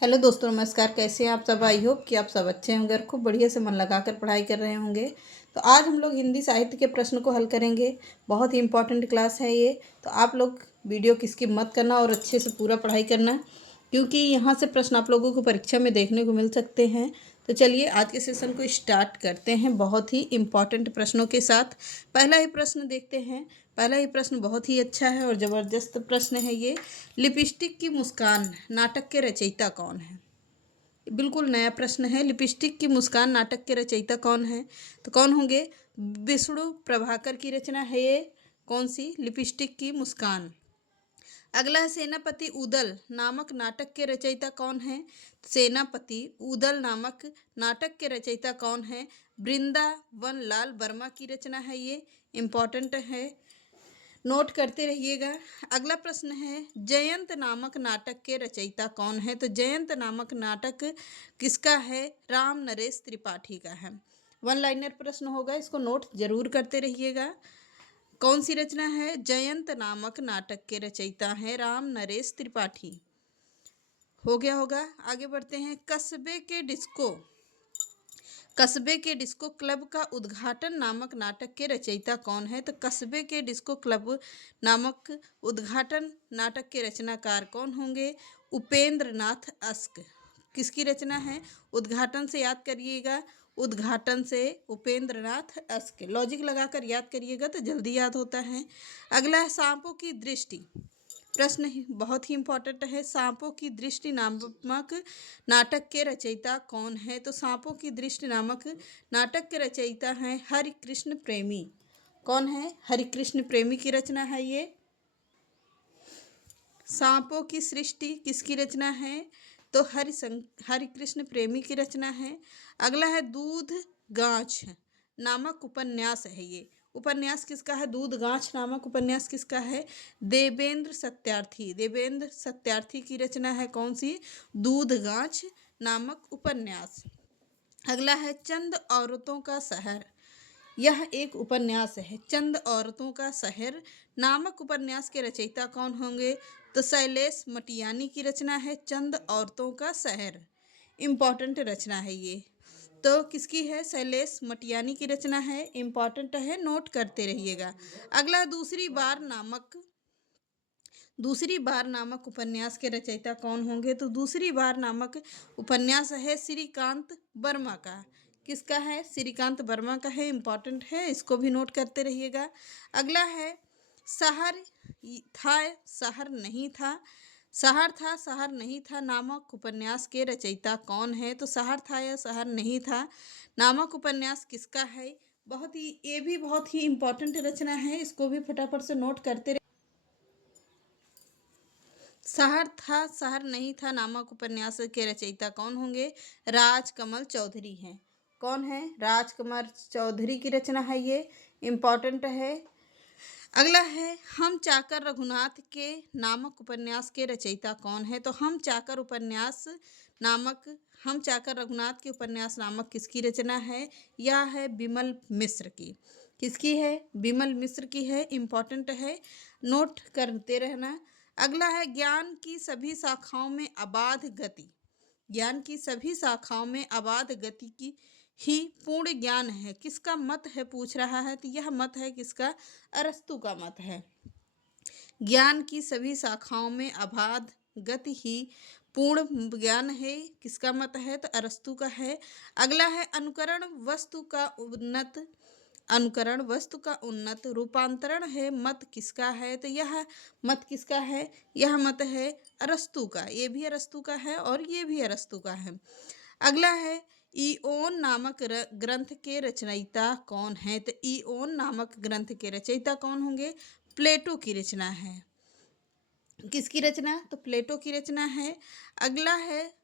Hello दोस्तों, नमस्कार। कैसे हैं आप सब? आई होप कि आप सब अच्छे होंगे और खूब बढ़िया से मन लगाकर पढ़ाई कर रहे होंगे। तो आज हम लोग हिंदी साहित्य के प्रश्न को हल करेंगे। बहुत ही इम्पोर्टेंट क्लास है ये, तो आप लोग वीडियो की स्किप मत करना और अच्छे से पूरा पढ़ाई करना, क्योंकि यहाँ से प्रश्न आप लोगों को परीक्षा में देखने को मिल सकते हैं। तो चलिए आज के सेशन को स्टार्ट करते हैं बहुत ही इम्पॉर्टेंट प्रश्नों के साथ। पहला ही प्रश्न देखते हैं। पहला ही प्रश्न बहुत ही अच्छा है और ज़बरदस्त प्रश्न है ये। लिपस्टिक की मुस्कान नाटक के रचयिता कौन है? बिल्कुल नया प्रश्न है। लिपस्टिक की मुस्कान नाटक के रचयिता कौन है? तो कौन होंगे? विष्णु प्रभाकर की रचना है ये। कौन सी? लिपस्टिक की मुस्कान। अगला है सेनापति उदल नामक नाटक के रचयिता कौन है? सेनापति उदल नामक नाटक के रचयिता कौन है? वृंदावन लाल वर्मा की रचना है ये। इम्पॉर्टेंट है, नोट करते रहिएगा। अगला प्रश्न है जयंत नामक नाटक के रचयिता कौन है? तो जयंत नामक नाटक किसका है? राम नरेश त्रिपाठी का है। वन लाइनर प्रश्न होगा, इसको नोट जरूर करते रहिएगा। कौन सी रचना है? जयंत नामक नाटक के रचयिता हैं राम नरेश त्रिपाठी। हो गया होगा। आगे बढ़ते हैं। कस्बे के डिस्को क्लब का उद्घाटन नामक नाटक के रचयिता कौन है? तो कस्बे के डिस्को क्लब नामक उद्घाटन नाटक के रचनाकार कौन होंगे? उपेंद्र नाथ अस्क। किसकी रचना है? उद्घाटन से याद करिएगा, उद्घाटन से उपेंद्र नाथ अस्क। लॉजिक लगाकर याद करिएगा तो जल्दी याद होता है। अगला है सांपों की दृष्टि। प्रश्न बहुत ही इम्पोर्टेंट है। सांपों की दृष्टि नामक नाटक के रचयिता कौन है? तो सांपों की दृष्टि नामक नाटक के रचयिता हैं हरिकृष्ण प्रेमी। कौन है? हरिकृष्ण प्रेमी की रचना है ये। सांपों की सृष्टि किसकी रचना है? तो हरिकृष्ण प्रेमी की रचना है। अगला है दूध गांछ नामक उपन्यास है ये। उपन्यास किसका है? दूध गांछ नामक उपन्यास किसका है? देवेंद्र सत्यार्थी की रचना है। कौन सी? दूध गांछ नामक उपन्यास। अगला है चंद औरतों का शहर। यह एक उपन्यास है। चंद औरतों का शहर नामक उपन्यास के रचयिता कौन होंगे? तो शैलेश मटियानी की रचना है चंद औरतों का शहर। इम्पॉर्टेंट रचना है ये। तो किसकी है? शैलेश मटियानी की रचना है। इम्पॉर्टेंट है, नोट करते रहिएगा। अगला दूसरी बार नामक उपन्यास के रचयिता कौन होंगे? तो दूसरी बार नामक उपन्यास है श्रीकांत वर्मा का। किसका है? श्रीकांत वर्मा का है। इम्पॉर्टेंट है, इसको भी नोट करते रहिएगा। अगला है शहर था शहर नहीं था शहर था शहर नहीं था नामक उपन्यास के रचयिता कौन है? तो शहर था या शहर नहीं था नामक उपन्यास किसका है? ये भी बहुत ही इम्पोर्टेंट रचना है, इसको भी फटाफट से नोट करते रहिए। शहर था शहर नहीं था नामक उपन्यास के रचयिता कौन होंगे? राजकमल चौधरी हैं। कौन है? राजकमल चौधरी की रचना है ये। इम्पॉर्टेंट है। अगला है हम चाकर रघुनाथ के नामक उपन्यास के रचयिता कौन है? तो हम चाकर रघुनाथ के उपन्यास नामक किसकी रचना है? यह है विमल मिश्र की। किसकी है? विमल मिश्र की है। इम्पॉर्टेंट है, नोट करते रहना। अगला है ज्ञान की सभी शाखाओं में अबाध गति। ज्ञान की सभी शाखाओं में अबाध गति की ही पूर्ण ज्ञान है। किसका मत है पूछ रहा है? तो यह मत है किसका? अरस्तु का मत है। ज्ञान की सभी शाखाओं में अबाध गति ही पूर्ण ज्ञान है। किसका मत है? तो अरस्तु का है। अगला है अनुकरण वस्तु का उन्नत रूपांतरण है मत किसका है? तो यह मत किसका है? यह मत है अरस्तु का। ये भी अरस्तु का है और ये भी अरस्तु का है। अगला है ईओन नामक ग्रंथ के रचयिता कौन है? तो ईओन नामक ग्रंथ के रचयिता कौन होंगे? प्लेटो की रचना है। किसकी रचना? तो प्लेटो की रचना है। अगला है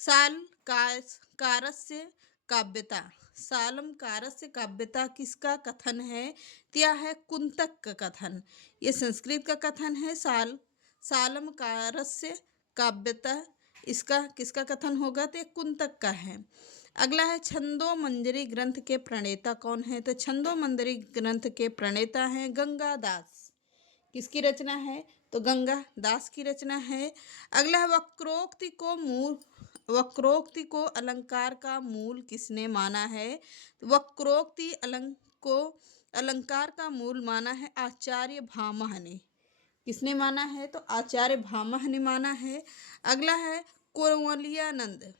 साल कारस्य काव्यता। सालम कारस्य काव्यता किसका कथन है? तो यह है कुंतक का कथन। ये संस्कृत का कथन है। सालम कारस्य काव्यता इसका किसका कथन होगा? तो कुंतक का है। अगला है छंदो मंजरी ग्रंथ के प्रणेता कौन है? तो छंदो मंजरी ग्रंथ के प्रणेता हैं गंगा दास। किसकी रचना है? तो गंगा दास की रचना है। अगला है वक्रोक्ति को अलंकार का मूल किसने माना है? वक्रोक्ति को अलंकार का मूल माना है आचार्य भामह ने। किसने माना है? तो आचार्य भामह ने माना है। अगला है कुंवलियानंद।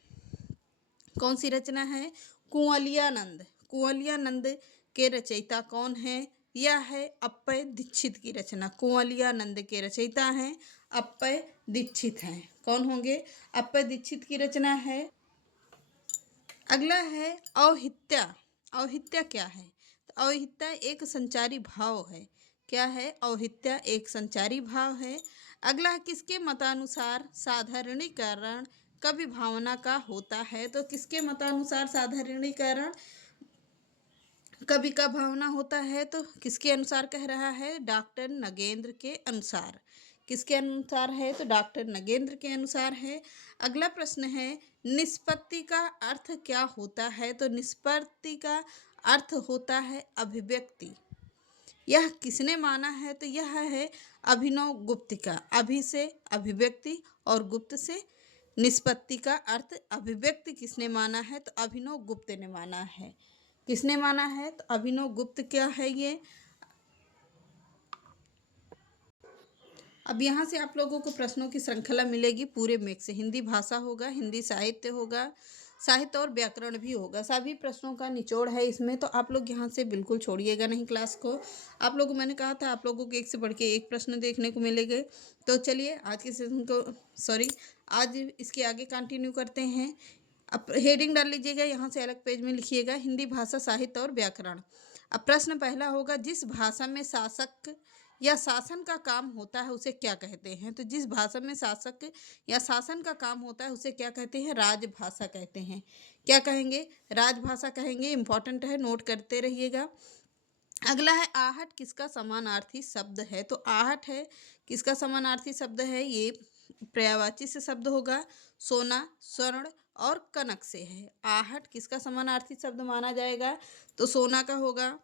कौन सी रचना है? कुंवलियानंद। कुंवलियानंद के रचयिता कौन है? यह है अप्पय दीक्षित की रचना। कुंवलियानंद के रचयिता हैं अप्पय दीक्षित हैं। कौन होंगे? अप्पय दीक्षित की रचना है। अगला है औहित्या। औहित्या क्या है? तो औहित्या एक संचारी भाव है। क्या है? औहित्या एक संचारी भाव है। अगला है किसके मतानुसार साधारणीकरण कवि भावना का होता है? तो किसके मतानुसार साधारणीकरण कवि का भावना होता है? तो किसके अनुसार कह रहा है? डॉक्टर नगेंद्र के अनुसार। किसके अनुसार है? तो डॉक्टर नगेंद्र के अनुसार है। अगला प्रश्न है निष्पत्ति का अर्थ क्या होता है? तो निष्पत्ति का अर्थ होता है अभिव्यक्ति। यह किसने माना है? तो यह है अभिनव गुप्त का। अभि से अभिव्यक्ति और गुप्त से निष्पत्ति का अर्थ अभिव्यक्ति किसने माना है? तो अभिनव गुप्त ने माना है। किसने माना है? तो अभिनव गुप्त। क्या है ये? अब यहाँ से आप लोगों को प्रश्नों की श्रृंखला मिलेगी पूरे मिक्स। हिंदी भाषा होगा, हिंदी साहित्य होगा, साहित्य और व्याकरण भी होगा। सभी प्रश्नों का निचोड़ है इसमें, तो आप लोग यहाँ से बिल्कुल छोड़िएगा नहीं क्लास को। आप लोगों मैंने कहा था आप लोगों को एक से बढ़ के एक प्रश्न देखने को मिलेंगे। तो चलिए आज के सेशन को आज इसके आगे कंटिन्यू करते हैं। अब हेडिंग डाल लीजिएगा, यहाँ से अलग पेज में लिखिएगा हिंदी भाषा साहित्य और व्याकरण। अब प्रश्न पहला होगा जिस भाषा में शासक या शासन का काम होता है उसे क्या कहते हैं? तो जिस भाषा में शासक या शासन का काम होता है उसे क्या कहते हैं? राजभाषा कहते हैं। क्या कहेंगे? राजभाषा कहेंगे। इंपॉर्टेंट है, नोट करते रहिएगा। अगला है आहट किसका समानार्थी शब्द है? तो आहट है किसका समानार्थी शब्द है? ये पर्यायवाची से शब्द होगा। सोना, स्वर्ण और कनक से है। आहट किसका समानार्थी शब्द माना जाएगा? तो सोना का होगा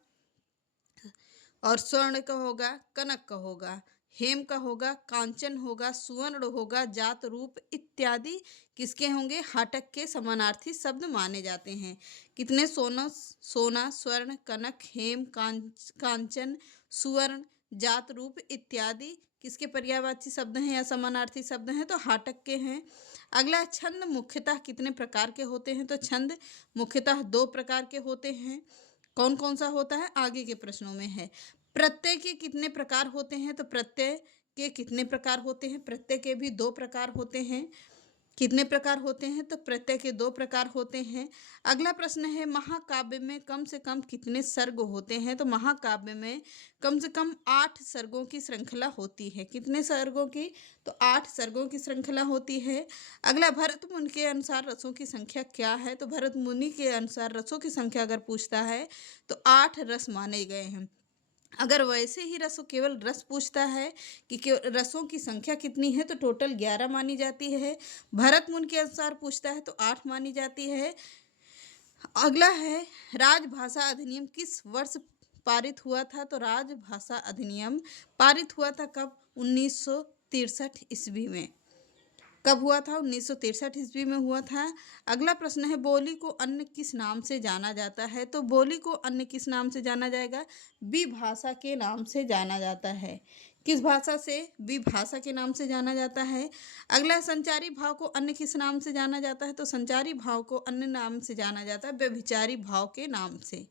और स्वर्ण का होगा, कनक का होगा, हेम का होगा, कांचन होगा, सुवर्ण होगा, जात रूप इत्यादि किसके होंगे? हाटक के समानार्थी शब्द माने जाते हैं। कितने? सोना, स्वर्ण, कनक, हेम, कांचन, सुवर्ण, जात रूप इत्यादि किसके पर्यायवाची शब्द हैं या समानार्थी शब्द हैं? तो हाटक के हैं। अगला छंद मुख्यतः कितने प्रकार के होते हैं? तो छंद मुख्यतः 2 प्रकार के होते हैं। कौन कौन सा होता है? आगे के प्रश्नों में है। प्रत्यय के कितने प्रकार होते हैं? तो प्रत्यय के कितने प्रकार होते हैं? प्रत्यय के भी 2 प्रकार होते हैं। कितने प्रकार होते हैं? तो प्रत्यय के 2 प्रकार होते हैं। अगला प्रश्न है महाकाव्य में कम से कम कितने सर्ग होते हैं? तो महाकाव्य में कम से कम 8 सर्गों की श्रृंखला होती है। कितने सर्गों की? तो 8 सर्गों की श्रृंखला होती है। अगला भरत मुनि के अनुसार रसों की संख्या क्या है? तो भरत मुनि के अनुसार रसों की संख्या अगर पूछता है तो 8 रस माने गए हैं। अगर वैसे ही केवल रस पूछता है कि रसों की संख्या कितनी है तो टोटल 11 मानी जाती है। भरत मुनि के अनुसार पूछता है तो 8 मानी जाती है। अगला है राजभाषा अधिनियम किस वर्ष पारित हुआ था? तो राजभाषा अधिनियम पारित हुआ था कब? 1963 ईस्वी में। कब हुआ था? 1963 ईस्वी में हुआ था। अगला प्रश्न है बोली को अन्य किस नाम से जाना जाता है? तो बोली को अन्य किस नाम से जाना जाएगा? विभाषा के नाम से जाना जाता है। किस भाषा से? विभाषा के नाम से जाना जाता है। अगला संचारी भाव को अन्य किस नाम से जाना जाता है? तो संचारी भाव को अन्य नाम से जाना जाता है व्यभिचारी भाव के नाम से।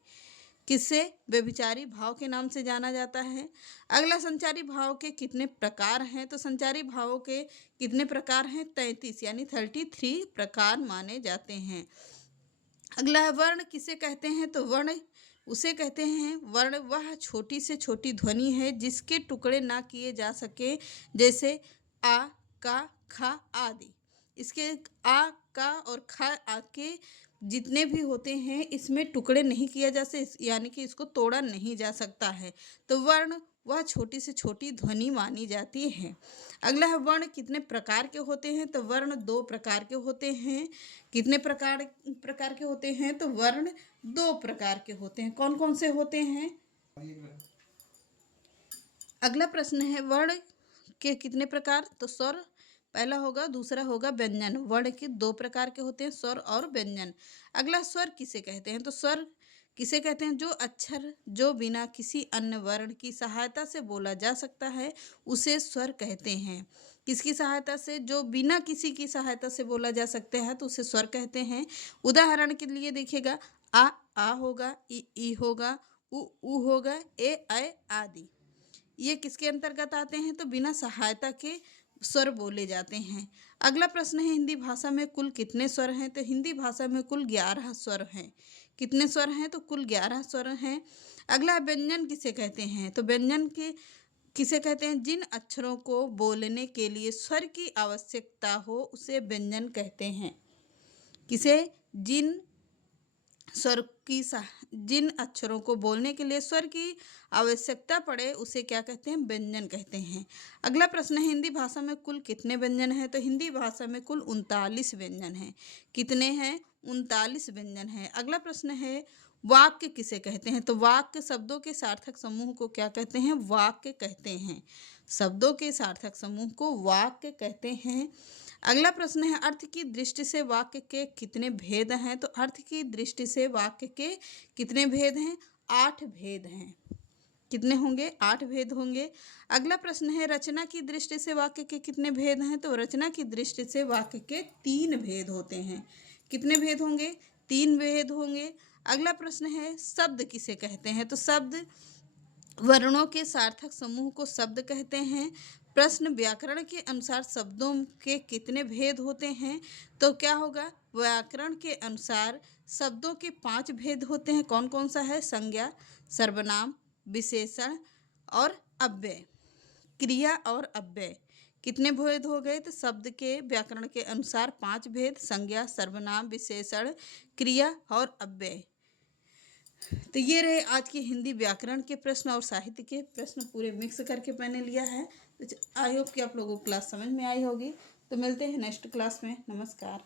किससे? व्यभिचारी भाव के नाम से जाना जाता है। अगला संचारी भाव के कितने प्रकार हैं? तो संचारी भावों के कितने प्रकार हैं? 33 यानी 33 प्रकार माने जाते हैं। अगला है वर्ण किसे कहते हैं? तो वर्ण उसे कहते हैं, वर्ण वह छोटी से छोटी ध्वनि है जिसके टुकड़े ना किए जा सके, जैसे आ, का, खा आदि। इसके आ, का और खा के जितने भी होते हैं इसमें टुकड़े नहीं किया जा सकते, यानी कि इसको तोड़ा नहीं जा सकता है। तो वर्ण वह छोटी से छोटी ध्वनि मानी जाती है। अगला है वर्ण कितने प्रकार के होते हैं? तो वर्ण 2 प्रकार के होते हैं। कितने प्रकार के होते हैं? तो वर्ण 2 प्रकार के होते हैं। कौन कौन से होते हैं? अगला प्रश्न है वर्ण के कितने प्रकार? तो स्वर पहला होगा, दूसरा होगा व्यंजन। वर्ण के दो प्रकार के होते हैं, स्वर और व्यंजन। अगला स्वर किसे कहते हैं? तो स्वर किसे कहते हैं? जो अक्षर जो बिना किसी अन्य वर्ण की सहायता से बोला जा सकता है उसे स्वर कहते हैं। किसकी सहायता से? जो बिना किसी की सहायता से बोला जा सकता है तो उसे स्वर कहते हैं। उदाहरण के लिए देखिएगा, आ होगा, ई होगा, उ होगा, ए आदि। ये किसके अंतर्गत आते हैं? तो बिना सहायता के स्वर बोले जाते हैं। अगला प्रश्न है, हिंदी भाषा में कुल कितने स्वर हैं? तो हिंदी भाषा में कुल 11 स्वर हैं। कितने स्वर हैं? तो कुल 11 स्वर हैं। अगला व्यंजन किसे कहते हैं? तो व्यंजन के किसे कहते हैं? जिन अक्षरों को बोलने के लिए स्वर की आवश्यकता हो उसे व्यंजन कहते हैं। किसे? जिन अक्षरों को बोलने के लिए स्वर की आवश्यकता पड़े उसे क्या कहते हैं? व्यंजन कहते हैं। अगला प्रश्न है, हिंदी भाषा में कुल कितने व्यंजन हैं? तो हिंदी भाषा में कुल 39 व्यंजन हैं। कितने हैं? 39 व्यंजन हैं। अगला प्रश्न है, वाक्य किसे कहते हैं? तो वाक्य शब्दों के सार्थक समूह को क्या कहते हैं? वाक्य कहते हैं। शब्दों के सार्थक समूह को वाक्य कहते हैं। अगला प्रश्न है, अर्थ की दृष्टि से वाक्य के कितने भेद हैं? तो अर्थ की दृष्टि से वाक्य के कितने भेद हैं? 8 भेद हैं। कितने होंगे? 8 भेद होंगे। अगला प्रश्न है, रचना की दृष्टि से वाक्य के कितने भेद हैं? तो रचना की दृष्टि से वाक्य के 3 भेद होते हैं। कितने भेद होंगे? 3 भेद होंगे। अगला प्रश्न है, शब्द किसे कहते हैं? तो शब्द वर्णों के सार्थक समूह को शब्द कहते हैं। प्रश्न, व्याकरण के अनुसार शब्दों के कितने भेद होते हैं? तो क्या होगा? व्याकरण के अनुसार शब्दों के 5 भेद होते हैं। कौन कौन सा है? संज्ञा, सर्वनाम, विशेषण और अव्यय। क्रिया और अव्यय। कितने भेद हो गए? तो शब्द के व्याकरण के अनुसार 5 भेद, संज्ञा, सर्वनाम, विशेषण, क्रिया और अव्यय। तो ये रहे आज के हिंदी व्याकरण के प्रश्न और साहित्य के प्रश्न पूरे मिक्स करके मैंने लिया है। तो आई होप कि आप लोगों को क्लास समझ में आई होगी। तो मिलते हैं नेक्स्ट क्लास में। नमस्कार।